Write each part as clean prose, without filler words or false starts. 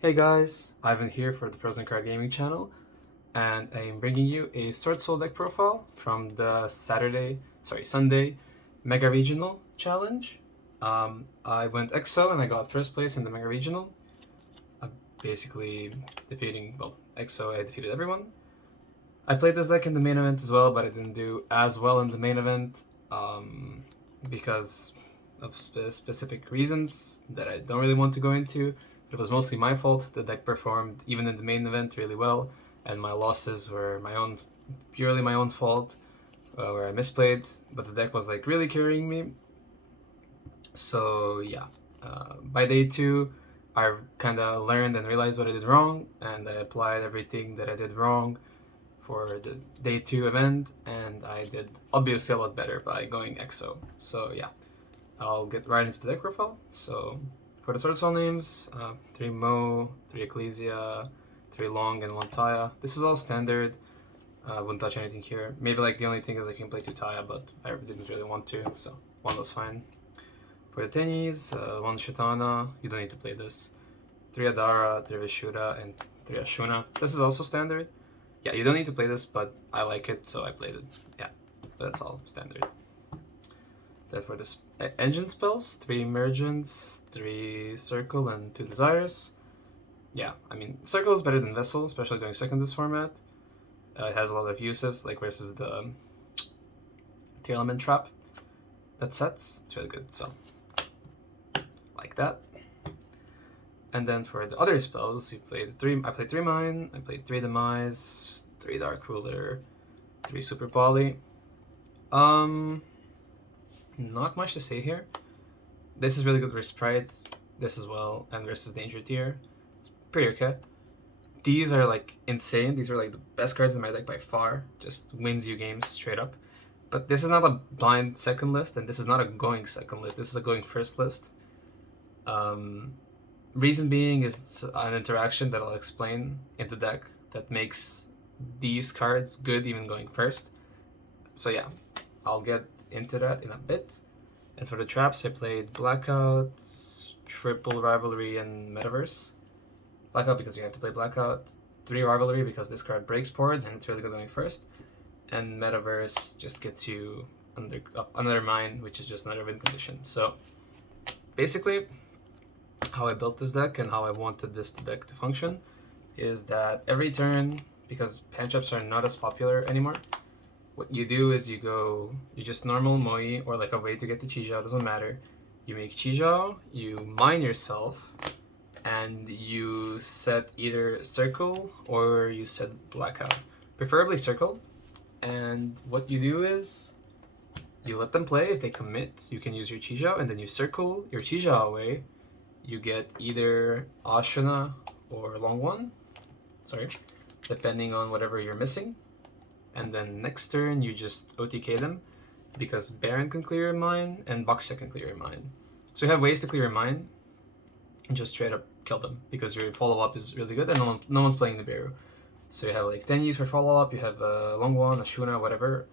Hey guys, Ivan here for the Frozen Card Gaming channel, and I'm bringing you a Swordsoul deck profile from the Sunday Mega Regional Challenge. I went EXO and I got first place in the Mega Regional, basically EXO, I defeated everyone. I played this deck in the main event as well, but I didn't do as well in the main event because of specific reasons that I don't really want to go into. It was mostly my fault. The deck performed, even in the main event, really well, and my losses were purely my own fault, where I misplayed, but the deck was like really carrying me. So yeah, by day 2, I kind of learned and realized what I did wrong, and I applied everything that I did wrong for the day 2 event, and I did obviously a lot better by going EXO. So yeah, I'll get right into the deck profile. So for the Swordsoul names, 3 Mo, 3 Ecclesia, 3 Long, and 1 Taya. This is all standard. I wouldn't touch anything here. Maybe like the only thing is I can play 2 Taya, but I didn't really want to, so 1 was fine. For the Tenyis, 1 Shatana, you don't need to play this. 3 Adara, 3 Vishuddha, and 3 Ashuna. This is also standard. Yeah, you don't need to play this, but I like it, so I played it. Yeah, but that's all standard. That for this engine spells, 3 Emergence, 3 Circle, and 2 Desires. Yeah, I mean, Circle is better than Vessel, especially going second this format. It has a lot of uses, like versus the Element Trap that sets. It's really good, so like that. And then for the other spells, I played 3 Mine, I played 3 Demise, 3 Dark Ruler, 3 Super Poly. Not much to say here. This is really good versus Sprite, this as well, and versus Danger Tier. It's pretty okay. These are like insane. These are like the best cards in my deck by far. Just wins you games straight up. But this is not a blind second list, and this is not a going second list. This is a going first list. Reason being is it's an interaction that I'll explain in the deck that makes these cards good even going first. So yeah, I'll get into that in a bit. And for the traps, I played Blackout, Triple Rivalry, and Metaverse. Blackout because you have to play Blackout, 3 Rivalry because this card breaks boards and it's really good going first, and Metaverse just gets you another Mine, which is just another win condition. So basically, how I built this deck and how I wanted this deck to function is that every turn, because hand traps are not as popular anymore, what you do is you just normal Moi, or like a way to get to Chijao, doesn't matter. You make Chijao, you mine yourself, and you set either Circle or you set Blackout. Preferably Circle. And what you do is you let them play. If they commit, you can use your Chijao, and then you circle your Chijao away. You get either Ashuna or Long One, depending on whatever you're missing. And then next turn, you just OTK them, because Baron can clear your mine and Boxia can clear your mine. So you have ways to clear your mine, and just straight up kill them, because your follow-up is really good, and no one's playing the Beru. So you have like Tenyis for follow-up, you have Long One, Ashuna, whatever.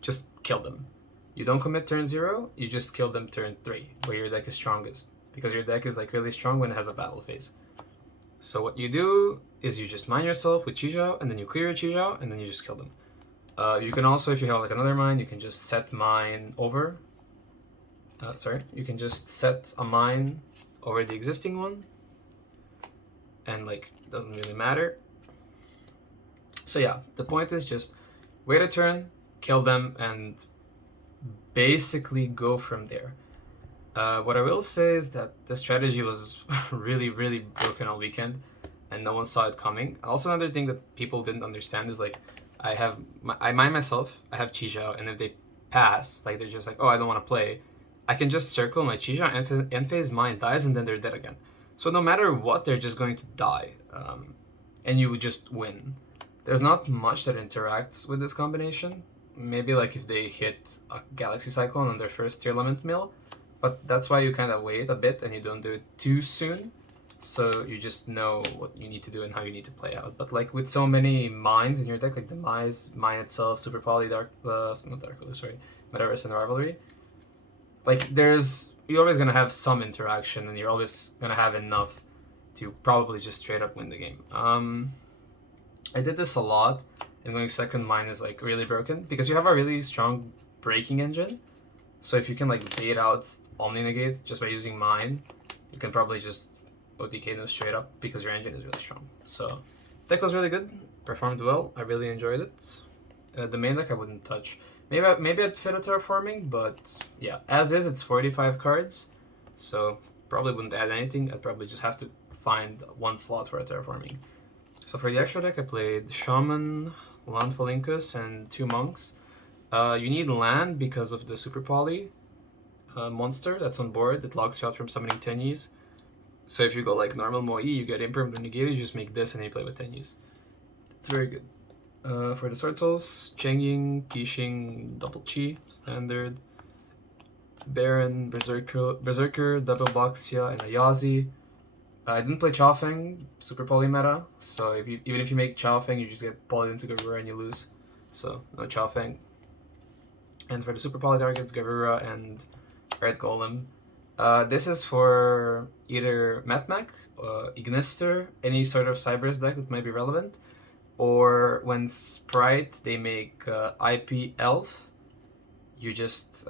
Just kill them. You don't commit turn 0, you just kill them turn 3, where your deck is strongest, because your deck is like really strong when it has a battle phase. So what you do is you just mine yourself with Chijao, and then you clear your Chijao, and then you just kill them. You can also, if you have like another mine, you can just set mine over. You can just set a mine over the existing one, and like doesn't really matter. So yeah, the point is just wait a turn, kill them, and basically go from there. What I will say is that the strategy was really, really broken all weekend, and no one saw it coming. Also, another thing that people didn't understand is like I mine myself, I have Chijao, and if they pass, like they're just like, oh, I don't want to play, I can just circle my Chijao, end phase mine dies, and then they're dead again. So no matter what, they're just going to die, and you would just win. There's not much that interacts with this combination. Maybe like if they hit a Galaxy Cyclone on their first tier element mill, but that's why you kind of wait a bit and you don't do it too soon. So you just know what you need to do and how you need to play out. But like with so many mines in your deck, like Demise, Mine itself, Super Poly, Metaverse and Rivalry, like you're always gonna have some interaction, and you're always gonna have enough to probably just straight up win the game. I did this a lot, and going second mine is like really broken because you have a really strong braking engine. So if you can like bait out Omni Negates just by using mine, you can probably just OTK them straight up because your engine is really strong. So deck was really good, performed well. I really enjoyed it. The main deck I wouldn't touch. Maybe I'd fit a terraforming, but yeah, as is it's 45 cards, so probably wouldn't add anything. I'd probably just have to find one slot for a terraforming. So for the extra deck, I played Shaman, Landfallinkus, and 2 Monks. You need land because of the Super Poly monster that's on board that logs you out from summoning Tenyis. So if you go like normal Moe, you get Imperm, negated, you just make this and you play with Tenyis. It's very good. For the Sword Souls, Chengying, Qixing, Double Chi, Standard, Baron, Berserker, Double Boxia, and Ayazi. I didn't play Chaofeng, Super Poly meta, so even if you make Chaofeng, you just get polyed into Gavura and you lose. So, no Chaofeng. And for the Super Poly targets, Gavura and Red Golem. This is for either Metmac, Ignister, any sort of Cyberus deck that might be relevant, or when Sprite, they make IP Elf, you just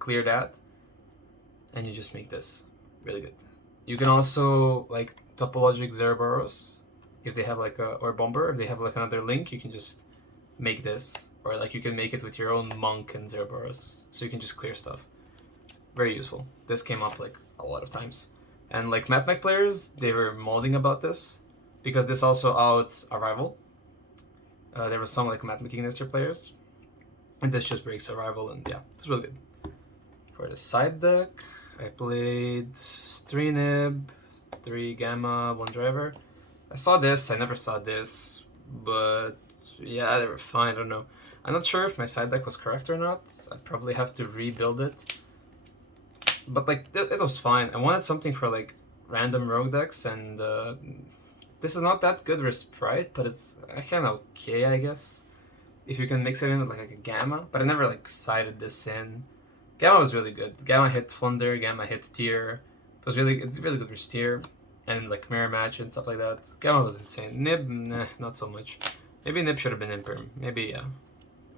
clear that, and you just make this. Really good. You can also like Topologic Zerboros if they have like or Bomber, if they have like another link, you can just make this, or like you can make it with your own Monk and Zerboros, so you can just clear stuff. Very useful. This came up like a lot of times, and like Metmec players, they were molding about this because this also outs Arrival. There was some like Metmec Ignister players, and this just breaks Arrival, and yeah, it's really good. For the side deck, I played 3 Nib, 3 Gamma, 1 Driver. I saw this, I never saw this, but yeah, they were fine, I don't know. I'm not sure if my side deck was correct or not. I'd probably have to rebuild it. But like, it was fine. I wanted something for like random rogue decks, and this is not that good with Sprite, but it's kind of okay, I guess. If you can mix it in with like a Gamma, but I never like sided this in. Gamma was really good. Gamma hit Flunder, Gamma hit Tier. It's really good with Tier and like mirror match and stuff like that. Gamma was insane. Nib, nah, not so much. Maybe Nib should have been Imperm. Maybe yeah,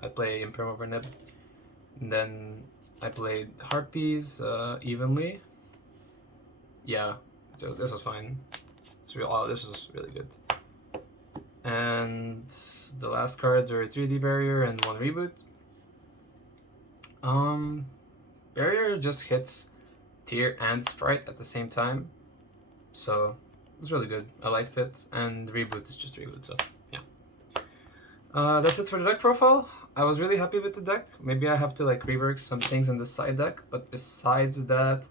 I'd play Imperm over Nib. And then I played Harpies evenly. Yeah, so this was fine. This was really good. And the last cards are 3D Barrier and 1 Reboot. Barrier just hits Tier and Sprite at the same time, so it was really good. I liked it, and Reboot is just Reboot, so yeah. That's it for the deck profile. I was really happy with the deck. Maybe I have to like rework some things in the side deck, but besides that,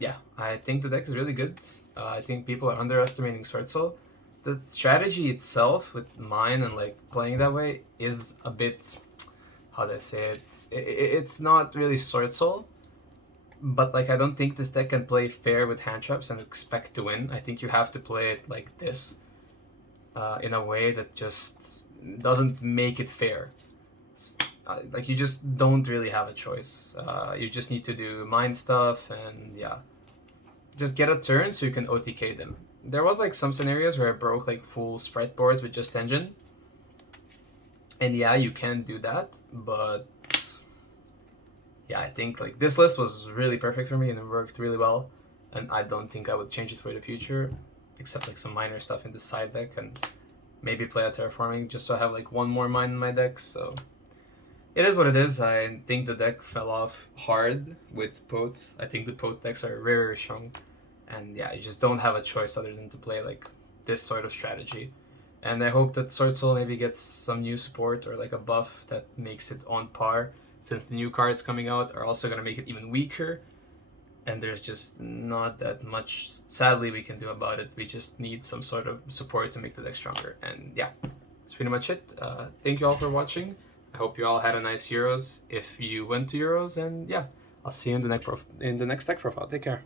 yeah, I think the deck is really good. I think people are underestimating Swordsoul. The strategy itself with mine and like playing that way is a bit, how do I say it? It's not really Swordsoul, but like I don't think this deck can play fair with hand traps and expect to win. I think you have to play it like this, in a way that just doesn't make it fair. Like you just don't really have a choice. You just need to do mind stuff and yeah, just get a turn so you can OTK them. There was like some scenarios where I broke like full Sprite boards with just engine. And yeah, you can do that, but yeah, I think like this list was really perfect for me and it worked really well. And I don't think I would change it for the future, except like some minor stuff in the side deck and maybe play a terraforming just so I have like one more mine in my deck. So it is what it is. I think the deck fell off hard with Pote. I think the Pote decks are very strong. And yeah, you just don't have a choice other than to play like this sort of strategy. And I hope that Swordsoul maybe gets some new support or like a buff that makes it on par, since the new cards coming out are also going to make it even weaker. And there's just not that much, sadly, we can do about it. We just need some sort of support to make the deck stronger. And yeah, that's pretty much it. Thank you all for watching. I hope you all had a nice Euros if you went to Euros. And yeah, I'll see you in the next deck profile. Take care.